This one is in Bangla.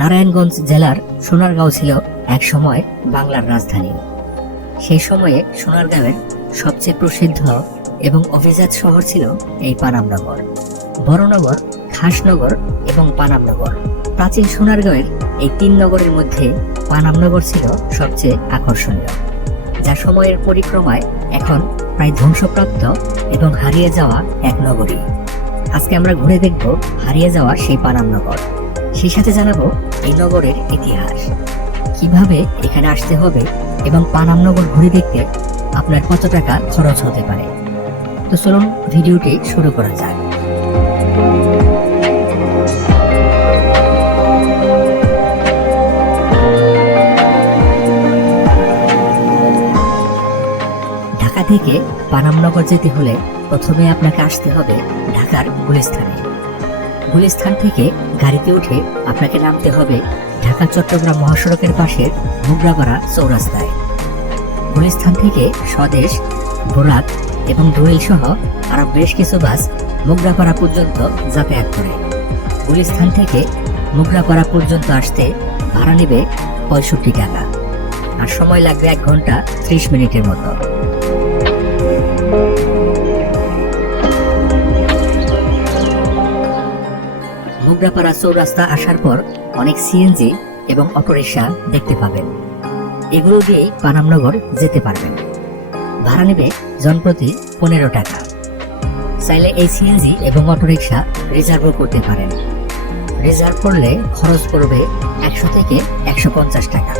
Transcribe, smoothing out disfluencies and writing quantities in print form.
নারায়ণগঞ্জ জেলার সোনারগাঁও ছিল এক সময় বাংলার রাজধানী। সেই সময়ে সোনারগাঁওয়ের সবচেয়ে প্রসিদ্ধ এবং অভিজাত শহর ছিল এই পানামনগর। বড়নগর, খাসনগর এবং পানামনগর। প্রাচীন সোনারগাঁওয়ের এই তিন নগরের মধ্যে পানামনগর ছিল সবচেয়ে আকর্ষণীয়, যা সময়ের পরিক্রমায় এখন প্রায় ধ্বংসপ্রাপ্ত এবং হারিয়ে যাওয়া এক নগরী। আজকে আমরা ঘুরে দেখব হারিয়ে যাওয়া সেই পানামনগর। সেই সাথে জানাবো এই নগরের ইতিহাস, কিভাবে এখানে আসতে হবে এবং পানামনগর ঘুরে দেখতে আপনার কত টাকা খরচ হতে পারে। তো চলুন ভিডিওটি শুরু করা যাক। ঢাকা থেকে পানামনগর যেতে হলে প্রথমে আপনাকে আসতে হবে ঢাকার গুলিস্তানে। গুলিস্তান থেকে গাড়িতে উঠে আপনাকে নামতে হবে ঢাকা চট্টগ্রাম মহাসড়কের পাশের মোগরাপাড়া চৌরাস্তায়। গুলিস্তান থেকে স্বদেশ, বোরাক এবং দোয়েল সহ আরো বেশ কিছু বাস মোগরাপাড়া পর্যন্ত যাতায়াত করে। গুলিস্তান থেকে মোগরাপাড়া পর্যন্ত আসতে ভাড়া নেবে 65 টাকা, আর সময় লাগবে 1 ঘন্টা 30 মিনিটের মতো। মোগরাপাড়া চৌরাস্তা আসার পর অনেক সিএনজি এবং অটোরিকশা দেখতে পাবেন। এগুলো দিয়েই পানামনগর যেতে পারবেন। ভাড়া নেবে জনপ্রতি 15 টাকা। চাইলে এই সিএনজি এবং অটোরিকশা রিজার্ভও করতে পারেন। রিজার্ভ করলে খরচ পড়বে 100 থেকে 150 টাকা।